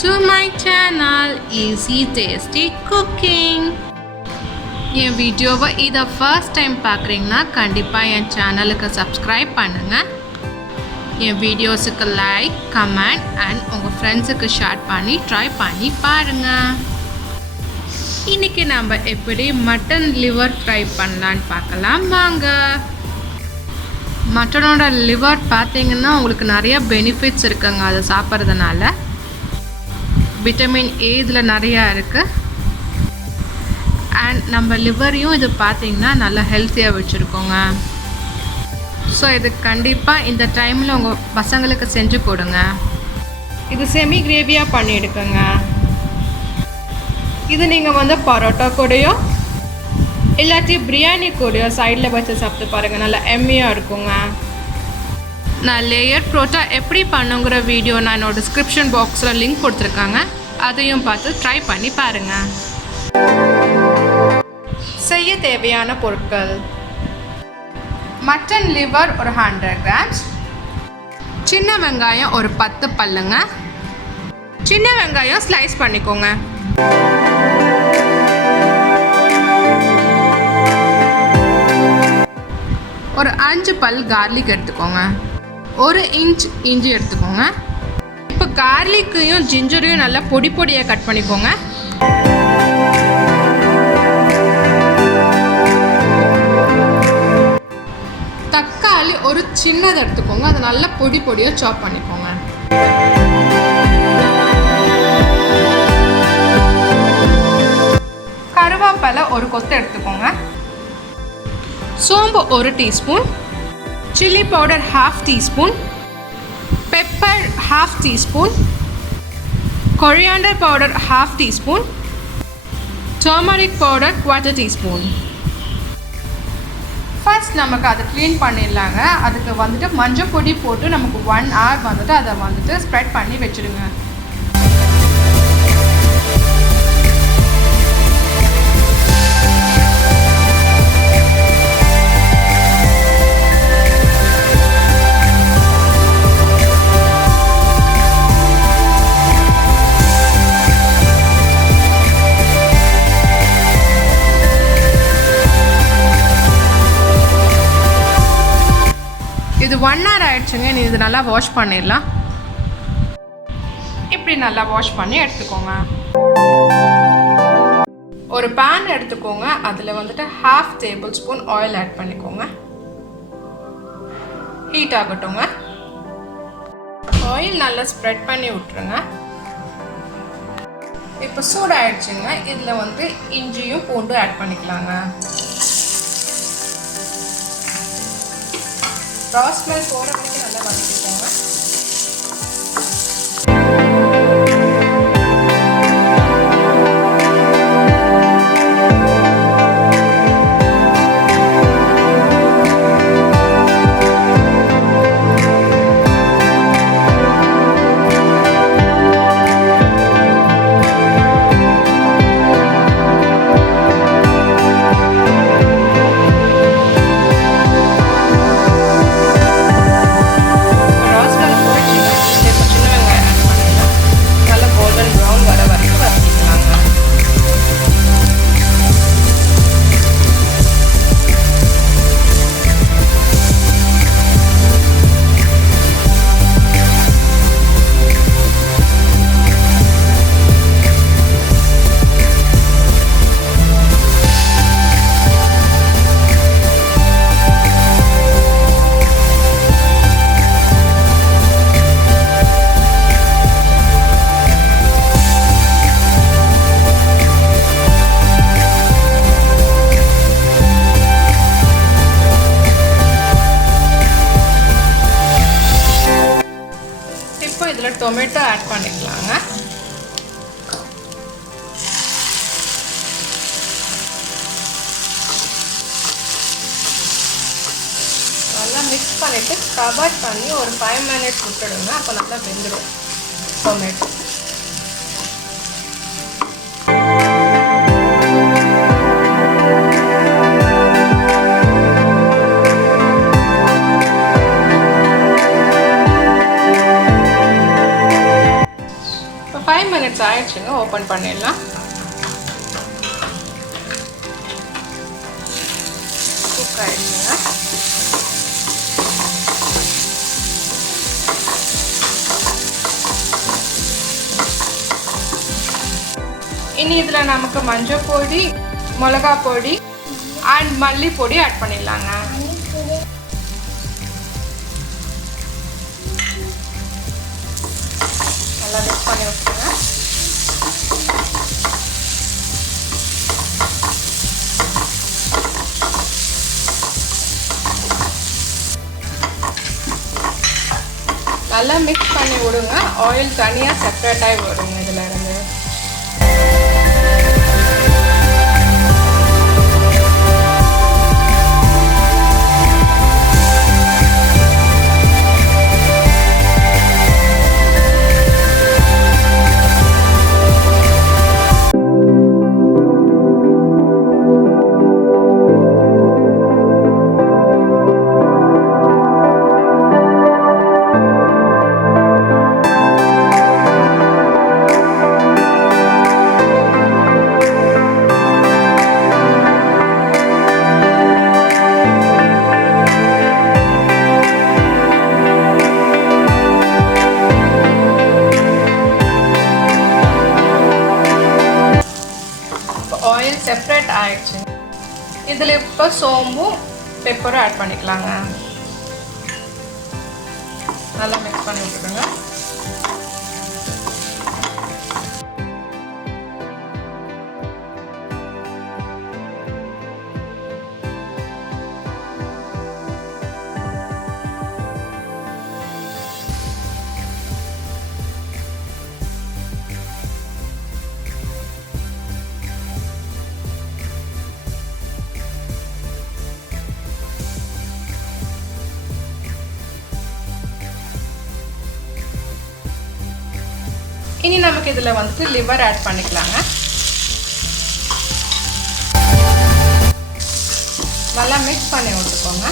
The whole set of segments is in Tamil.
to my channel Easy Tasty Cooking. என் வீடியோவை இதை ஃபர்ஸ்ட் டைம் பார்க்குறீங்கன்னா கண்டிப்பாக என் சேனலுக்கு சப்ஸ்கிரைப் பண்ணுங்கள். என் வீடியோஸுக்கு லைக், கமெண்ட் அண்ட் உங்கள் ஃப்ரெண்ட்ஸுக்கு ஷேர் பண்ணி ட்ரை பண்ணி பாருங்கள். இன்றைக்கி நம்ம எப்படி மட்டன் லிவர் ஃப்ரை பண்ணலான்னு பார்க்கலாம் வாங்க. மட்டனோட லிவர் பார்த்தீங்கன்னா உங்களுக்கு நிறைய பெனிஃபிட்ஸ் இருக்குங்க. அதை சாப்பிட்றதுனால விட்டமின் ஏ இதில் நிறையா இருக்குது. அண்ட் நம்ம லிவரையும் இது பார்த்திங்கன்னா நல்லா ஹெல்த்தியாக வச்சுருக்கோங்க. ஸோ இது கண்டிப்பாக இந்த டைமில் உங்கள் பசங்களுக்கு செஞ்சு கொடுங்க. இது செமி கிரேவியாக பண்ணி எடுக்குங்க. இது நீங்கள் பரோட்டா கூடயோ இல்லாட்டி பிரியாணி கூடயோ சைடில் வச்சு சாப்பிட்டு பாருங்கள், நல்லா எம்மியாக இருக்குங்க. நான் லேயர் புரோட்டா எப்படி பண்ணுங்கிற வீடியோ நான் என்னோட டிஸ்கிரிப்ஷன் பாக்ஸில் லிங்க் கொடுத்துருக்காங்க, அதையும் பார்த்து ட்ரை பண்ணி பாருங்கள். செய்ய தேவையான பொருட்கள்: மட்டன் லிவர் ஒரு 100 கிராம்ஸ், சின்ன வெங்காயம் ஒரு 10 பல்லுங்க. சின்ன வெங்காயம் ஸ்லைஸ் பண்ணிக்கோங்க. ஒரு 5 பல் கார்லிக் எடுத்துக்கோங்க. 1 இன்ச் இஞ்சி எடுத்துக்கோங்க. இப்போ கார்லிக்கையும் ஜிஞ்சரையும் நல்லா பொடி பொடியாக கட் பண்ணிக்கோங்க. தக்காளி ஒரு சின்னதை எடுத்துக்கோங்க, அதை நல்லா பொடி பொடியாக சாப் பண்ணிக்கோங்க. கருவேப்பிலை ஒரு கொத்து எடுத்துக்கோங்க. சோம்பு 1 teaspoon, chilli powder 1/2 teaspoon, pepper 1/2 teaspoon, coriander powder 1/2 teaspoon, turmeric powder 1/4 teaspoon. First நமக்கு அதை க்ளீன் பண்ணிடலாங்க. அதுக்கு மஞ்சள் பொடி போட்டு நமக்கு 1 hour அதை ஸ்ப்ரெட் பண்ணி வச்சுடுங்க. இது 1 hour ஆயிடுச்சுங்க. நீ இது நல்லா வாஷ் பண்ணிடலாம். இப்படி நல்லா வாஷ் பண்ணி எடுத்துக்கோங்க. ஒரு பேன் எடுத்துக்கோங்க. அதில் 1/2 டேபிள்ஸ்பூன் ஆயில் ஆட் பண்ணிக்கோங்க. ஹீட் ஆகட்டுங்க. ஆயில் நல்லா ஸ்ப்ரெட் பண்ணி விட்டுருங்க. இப்போ சூடாயிடுச்சுங்க. இதில் இஞ்சியும் பூண்டு ஆட் பண்ணிக்கலாங்க. ரா ஸ்மெல் போகிற வரைக்கும் நல்லா வதக்கிக்கோங்க. இதில் டொமேட்டோ ஆட் பண்ணிக்கலாங்க. நல்லா மிக்ஸ் பண்ணிவிட்டு கவர் பண்ணி ஒரு 5 minutes விட்டுடுங்க. அப்போ நல்லா வெந்துடும் டொமேட்டோ. ஓப்பன் பண்ணிடலாம். குக் ஆகிடுச்சுங்க. இனி இதில் நமக்கு மஞ்சள் பொடி, மிளகா பொடி அண்ட் மல்லி பொடி ஆட் பண்ணிடலாங்க. நல்லா மிக்ஸ் பண்ணி விட்டுருங்க. நல்லா மிக்ஸ் பண்ணி விடுங்க. ஆயில் தனியாக செப்பரேட் ஆகி வருங்க இதில் இருந்து. ஆயில் செப்பரேட் ஆயிடுச்சு. இதில் இப்போ சோம்பும் பெப்பரும் ஆட் பண்ணிக்கலாங்க. நல்லா மிக்ஸ் பண்ணி விட்டுடுங்க. இனி நமக்கு இதில் வந்துட்டு லிவர் ஆட் பண்ணிக்கலாங்க. நல்லா மிக்ஸ் பண்ணி விட்டுக்கோங்க.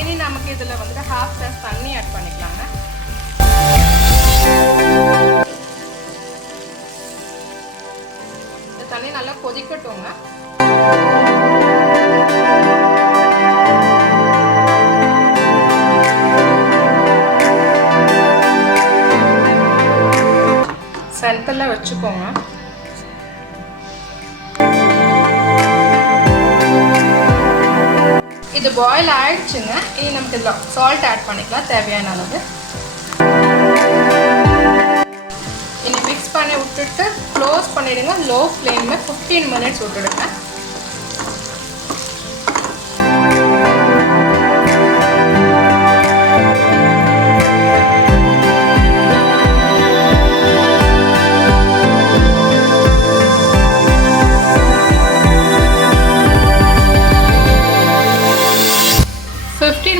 இனி நமக்கு இதில் வந்துட்டு ஹாஃப் கிளாஸ் தண்ணி ஆட் பண்ணிக்கலாங்க. தண்ணி நல்லா கொதிக்கட்டுங்க. சென்டர்ல வச்சுக்கோங்க. இது பாயில் ஆயிடுச்சுங்க. இனி நமக்கு இதில் சால்ட் ஆட் பண்ணிக்கலாம் தேவையான அளவு. இனி மிக்ஸ் பண்ணி விட்டுட்டு க்ளோஸ் பண்ணிடுங்க. லோ ஃப்ளேமில் 15 மினிட்ஸ் விட்டுடுங்க.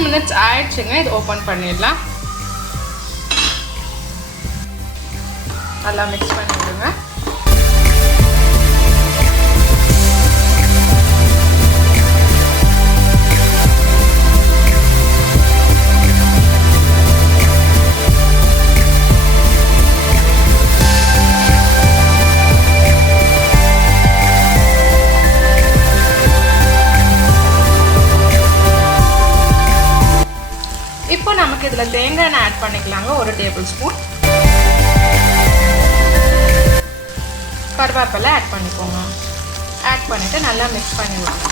மினிட்ஸ் ஆயிடுச்சுங்க. இது ஓப்பன் பண்ணிடலாம். நல்லா மிக்ஸ் பண்ணி விடுங்க. இப்போ நமக்கு இதில் தேங்காய் எண்ணெய் ஆட் பண்ணிக்கலாங்க. 1 டேபிள் ஸ்பூன். கருவேப்பிலை ஆட் பண்ணிக்கோங்க. ஆட் பண்ணிவிட்டு நல்லா மிக்ஸ் பண்ணி விடுங்க.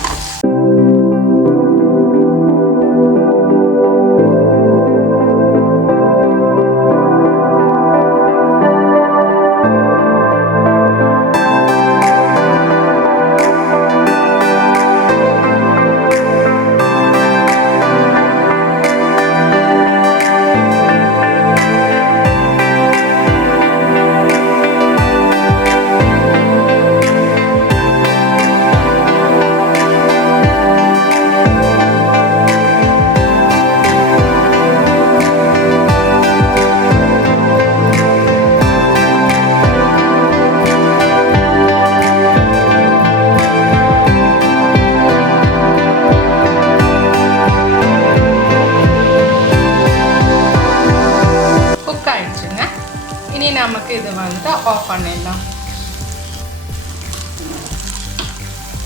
இனி நமக்கு இது வந்து ஆஃப் பண்ணிடலாம்.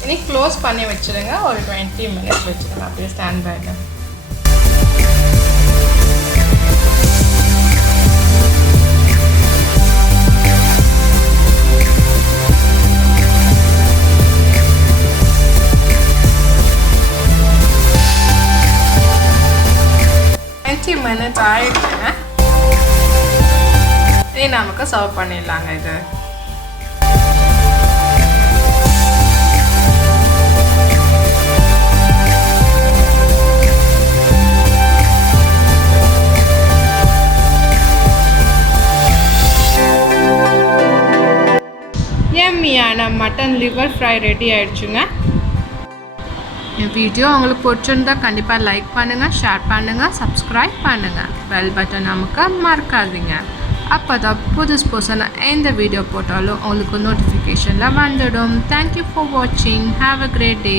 இனி க்ளோஸ் பண்ணி வச்சுருங்க. ஒரு 20 மினிட்ஸ் வச்சுக்கலாம் அப்படியே ஸ்டாண்ட் பைல. மினிட்ஸ் ஆயிடுச்சுங்க. இனி நமக்கு சர்வ் பண்ணிடலாங்க. இது எம்மியான மட்டன் லிவர் ஃப்ரை ரெடி ஆயிடுச்சுங்க. என் வீடியோ உங்களுக்கு பிடிச்சிருந்தா கண்டிப்பாக லைக் பண்ணுங்கள், ஷேர் பண்ணுங்கள், சப்ஸ்கிரைப் பண்ணுங்கள், பெல் பட்டன் நமக்கு மறக்காதீங்க. அப்போ தான் புதுசாக எந்த வீடியோ போட்டாலும் உங்களுக்கு நோட்டிஃபிகேஷனில் வந்துடும். தேங்க்யூ ஃபார் வாட்சிங். Have a great day.